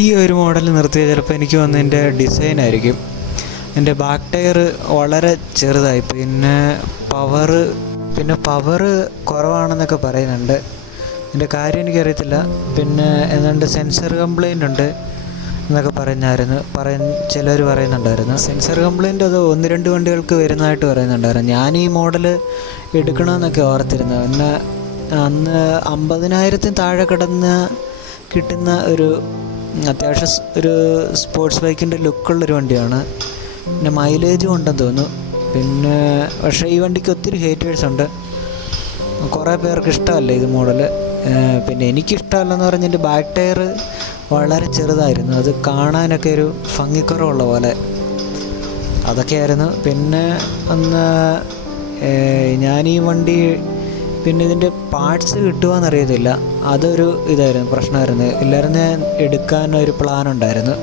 ഈ ഒരു മോഡൽ നിർത്തിയാൽ ചിലപ്പോൾ എനിക്ക് വന്നതിൻ്റെ ഡിസൈനായിരിക്കും. എൻ്റെ ബാക്ക് ടയർ വളരെ ചെറുതായി, പിന്നെ പവറ് കുറവാണെന്നൊക്കെ പറയുന്നുണ്ട്. ഇതിൻ്റെ കാര്യം എനിക്കറിയത്തില്ല. പിന്നെ ഏതാണ്ട് സെൻസർ കംപ്ലൈൻ്റ് ഉണ്ട് എന്നൊക്കെ ചിലർ പറയുന്നുണ്ടായിരുന്നു. സെൻസർ കംപ്ലൈൻ്റ് അത് 1-2 വണ്ടികൾക്ക് വരുന്നതായിട്ട് പറയുന്നുണ്ടായിരുന്നു. ഞാൻ ഈ മോഡൽ എടുക്കണമെന്നൊക്കെ ഓർത്തിരുന്നു. പിന്നെ അന്ന് 50,000 താഴെ കിട്ടുന്ന ഒരു അത്യാവശ്യം ഒരു സ്പോർട്സ് ബൈക്കിൻ്റെ ലുക്കുള്ളൊരു വണ്ടിയാണ്. പിന്നെ മൈലേജും ഉണ്ടെന്ന് തോന്നുന്നു. പിന്നെ പക്ഷേ ഈ വണ്ടിക്ക് ഒത്തിരി ഹേറ്റേഴ്സ് ഉണ്ട്. കുറേ പേർക്ക് ഇഷ്ടമല്ല ഇത് മോഡൽ. പിന്നെ എനിക്കിഷ്ടമല്ലെന്ന് പറഞ്ഞാൽ എൻ്റെ ബാക്ക് ടയർ വളരെ ചെറുതായിരുന്നു. അത് കാണാനൊക്കെ ഒരു ഭംഗിക്കുറവുള്ള പോലെ അതൊക്കെയായിരുന്നു. പിന്നെ അന്ന് ഞാൻ ഈ വണ്ടി പിന്നെ ഇതിൻ്റെ പാർട്സ് കിട്ടുമോയെന്നറിയത്തില്ല. അതൊരു പ്രശ്നമായിരുന്നു. എല്ലാവരും എടുക്കാൻ ഒരു പ്ലാൻ ഉണ്ടായിരുന്നു.